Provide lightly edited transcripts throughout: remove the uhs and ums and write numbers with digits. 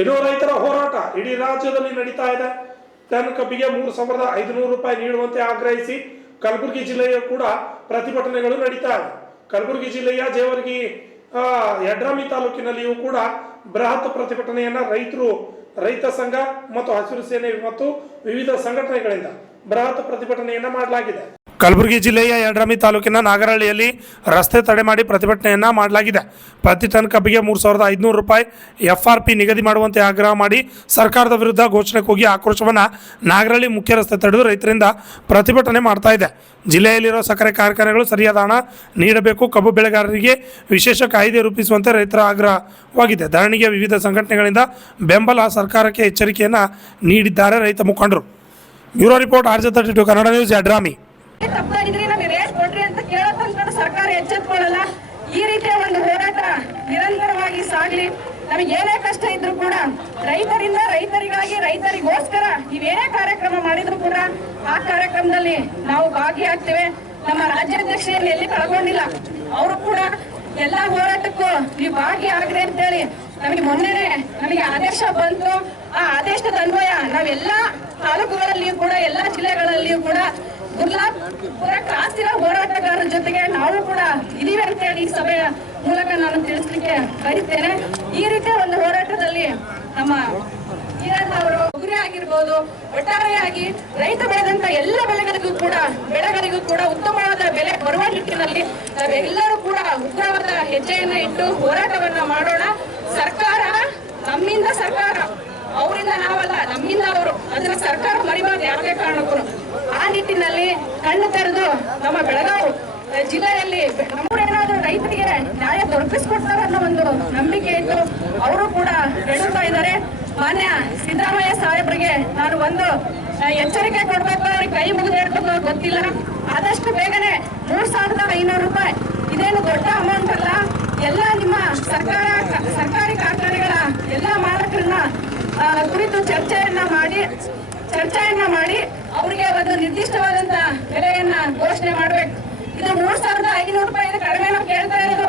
ಇನ್ನು ರೈತರ ಹೋರಾಟ ಇಡೀ ರಾಜ್ಯದಲ್ಲಿ ನಡೀತಾ ಇದೆ. ಟನ್ ಕಬ್ಬಿಗೆ 3,500 ರೂಪಾಯಿ ನೀಡುವಂತೆ ಆಗ್ರಹಿಸಿ ಕಲಬುರಗಿ ಜಿಲ್ಲೆಯ ಕೂಡ ಪ್ರತಿಭಟನೆಗಳು ನಡೀತಾ ಇದೆ. ಕಲಬುರಗಿ ಜಿಲ್ಲೆಯ ಜೇವರ್ಗಿ ಯಡ್ರಾಮಿ ತಾಲೂಕಿನಲ್ಲಿಯೂ ಕೂಡ ಬೃಹತ್ ಪ್ರತಿಭಟನೆಯನ್ನ ರೈತ ಸಂಘ ಮತ್ತು ಹಸಿರು ಸೇನೆ ಮತ್ತು ವಿವಿಧ ಸಂಘಟನೆಗಳಿಂದ ಬೃಹತ್ ಪ್ರತಿಭಟನೆಯನ್ನ ಮಾಡಲಾಗಿದೆ. ಕಲಬುರಗಿ ಜಿಲ್ಲೆಯ ಯಡ್ರಾಮಿ ತಾಲೂಕಿನ ನಾಗರಹಳ್ಳಿಯಲ್ಲಿ ರಸ್ತೆ ತಡೆ ಮಾಡಿ ಪ್ರತಿಭಟನೆಯನ್ನ ಮಾಡಲಾಗಿದೆ. ಪ್ರತಿ ಟನ್ ಕಬ್ಬಿಗೆ 3,500 ರೂಪಾಯಿ FRP ನಿಗದಿ ಮಾಡುವಂತೆ ಆಗ್ರಹ ಮಾಡಿ ಸರ್ಕಾರದ ವಿರುದ್ಧ ಘೋಷಣೆ ಕೂಗಿ ಆಕ್ರೋಶವನ್ನು ನಾಗರಹಳ್ಳಿ ಮುಖ್ಯ ರಸ್ತೆ ತಡೆದು ರೈತರಿಂದ ಪ್ರತಿಭಟನೆ ಮಾಡ್ತಾ ಇದೆ. ಜಿಲ್ಲೆಯಲ್ಲಿರೋ ಸಕ್ಕರೆ ಕಾರ್ಖಾನೆಗಳು ಸರಿಯಾದ ಹಣ ನೀಡಬೇಕು, ಕಬ್ಬು ಬೆಳೆಗಾರರಿಗೆ ವಿಶೇಷ ಕಾಯ್ದೆ ರೂಪಿಸುವಂತೆ ರೈತರ ಆಗ್ರಹವಾಗಿದೆ. ಧರಣಿಗೆ ವಿವಿಧ ಸಂಘಟನೆಗಳಿಂದ ಬೆಂಬಲ, ಸರ್ಕಾರಕ್ಕೆ ಎಚ್ಚರಿಕೆಯನ್ನು ನೀಡಿದ್ದಾರೆ ರೈತ ಮುಖಂಡರು. Bureau report RJ32 Kannada news Yadrami. ತಪ್ಪಾಗಿದ್ರೆ ನಮಗೆ ರೇಟ್ ಕೊಡ್ರಿ ಅಂತ ಕೇಳೋ ತನಕ ಸರ್ಕಾರ ಎಚ್ಚೆತ್ತುಕೊಳ್ಳಲ್ಲ. ಈ ರೀತಿಯ ಒಂದು ಹೋರಾಟ ನಿರಂತರವಾಗಿ ಸಾಗಲಿ. ನಮಗೆ ಏನೇ ಕಷ್ಟ ಇದ್ರು ಕೂಡ ರೈತರಿಂದ ರೈತರಿಗಾಗಿ ರೈತರಿಗೋಸ್ಕರ ನೀವೇನೇ ಕಾರ್ಯಕ್ರಮ ಮಾಡಿದ್ರು ಕೂಡ ಆ ಕಾರ್ಯಕ್ರಮದಲ್ಲಿ ನಾವು ಭಾಗಿಯಾಗ್ತೇವೆ. ನಮ್ಮ ರಾಜ್ಯಾಧ್ಯಕ್ಷರಲ್ಲಿ ಎಲ್ಲಿ ಕಳ್ಕೊಂಡಿಲ್ಲ, ಅವರು ಕೂಡ ಎಲ್ಲಾ ಹೋರಾಟಕ್ಕೂ ನೀವು ಭಾಗಿಯಾಗ್ರಿ ಅಂತೇಳಿ ನಮಗೆ ಆದೇಶ ಬಂತು. ಆ ಆದೇಶದ ಅನ್ವಯ ನಾವೆಲ್ಲಾ ತಾಲೂಕುಗಳಲ್ಲಿಯೂ ಕೂಡ ಎಲ್ಲಾ ಜಿಲ್ಲೆಗಳಲ್ಲಿಯೂ ಕೂಡ ಗುರ್ಲಾಪುರ ಕ್ರಾಸ್ತಿನ ಹೋರಾಟಗಾರರ ಜೊತೆಗೆ ನಾವು ಕೂಡ ಇದೀವಿ ಅಂತೇಳಿ ಈ ಸಭೆಯ ಮೂಲಕ ನಾನು ತಿಳಿಸ್ಲಿಕ್ಕೆ ಬಯಸ್ತೇನೆ. ಈ ರೀತಿಯ ಒಂದು ಹೋರಾಟದಲ್ಲಿ ನಮ್ಮ ಅವರು ಗುರಿ ಆಗಿರ್ಬೋದು, ಒಟ್ಟಾರೆಯಾಗಿ ರೈತ ಬೆಳೆದಂತ ಎಲ್ಲ ಬೆಳೆಗಳಿಗೂ ಕೂಡ ಉತ್ತಮವಾದ ಬೆಲೆ ಬರುವ ನಿಟ್ಟಿನಲ್ಲಿ ನಾವೆಲ್ಲರೂ ಕೂಡ ಉತ್ತಮವಾದ ಹೆಜ್ಜೆಯನ್ನ ಇಟ್ಟು ಹೋರಾಟವನ್ನ ಮಾಡೋಣ. ಸರ್ಕಾರ ನಮ್ಮಿಂದ ಸರ್ಕಾರ, ಅವರಿಂದ ನಾವಲ್ಲ, ನಮ್ಮಿಂದ ಅವರು, ಅದನ್ನ ಸರ್ಕಾರ ಮರಿಬಾರ್ದು ಯಾವುದೇ ಕಾರಣಕ್ಕೂ. ಆ ನಿಟ್ಟಿನಲ್ಲಿ ಕಣ್ಣು ತೆರೆದು ನಮ್ಮ ಬೆಳಗಾವಿ ಜಿಲ್ಲೆಯಲ್ಲಿ ನಮ್ಮೂರೇನಾದ್ರೂ ರೈತರಿಗೆ ನ್ಯಾಯ ದೊರಕಿಸ್ಕೊಡ್ತಾರೆ ಅನ್ನೋ ಒಂದು ನಂಬಿಕೆ ಇದ್ದು ಅವರು ಕೂಡ ಹೇಳುತ್ತಾ ಇದ್ದಾರೆ. ಮಾನ್ಯ ಸಿದ್ದರಾಮಯ್ಯ ಸಾಹೇಬರಿಗೆ ನಾನು ಒಂದು ಎಚ್ಚರಿಕೆ ಕೊಡ್ಬೇಕು, ಕೈ ಮುಗಿದು ಹೇಳ್ಬೇಕು ಗೊತ್ತಿಲ್ಲ. ಆದಷ್ಟು ಬೇಗನೆ 3,500 ರೂಪಾಯಿ ಇದೇನು ದೊಡ್ಡ ಅಮೌಂಟ್ ಅಲ್ಲ. ಎಲ್ಲ ನಿಮ್ಮ ಸರ್ಕಾರಿ ಕಾರ್ಖಾನೆಗಳ ಎಲ್ಲ ಮಾಲಕರನ್ನ ಕುರಿತು ಚರ್ಚೆಯನ್ನ ಮಾಡಿ ಅವರಿಗೆ ಒಂದು ನಿರ್ದಿಷ್ಟವಾದಂತ ಬೆಲೆಯನ್ನ ಘೋಷಣೆ ಮಾಡ್ಬೇಕು. ಇದು 3,500 ರೂಪಾಯಿ ಕಡಿಮೆ ನಾವು ಕೇಳ್ತಾ ಇರೋದು.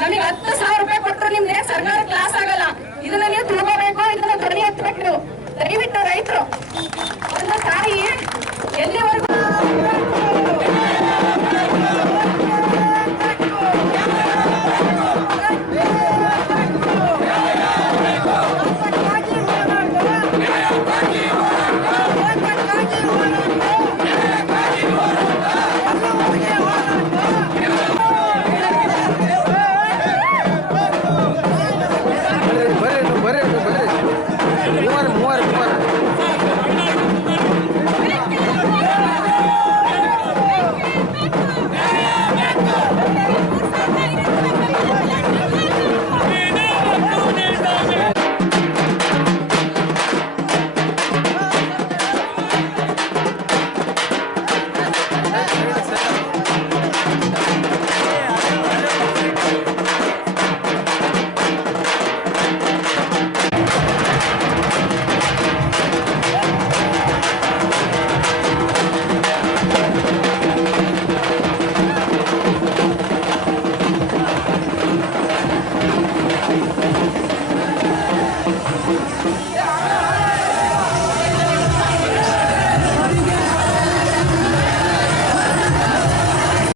ನಮಗೆ 10,000 ರೂಪಾಯಿ ಕೊಟ್ಟರು ನಿಮ್ಗೆ ಸರ್ಕಾರ ಕ್ಲಾಸ್ ಆಗಲ್ಲ. ಇದನ್ನ ನೀವು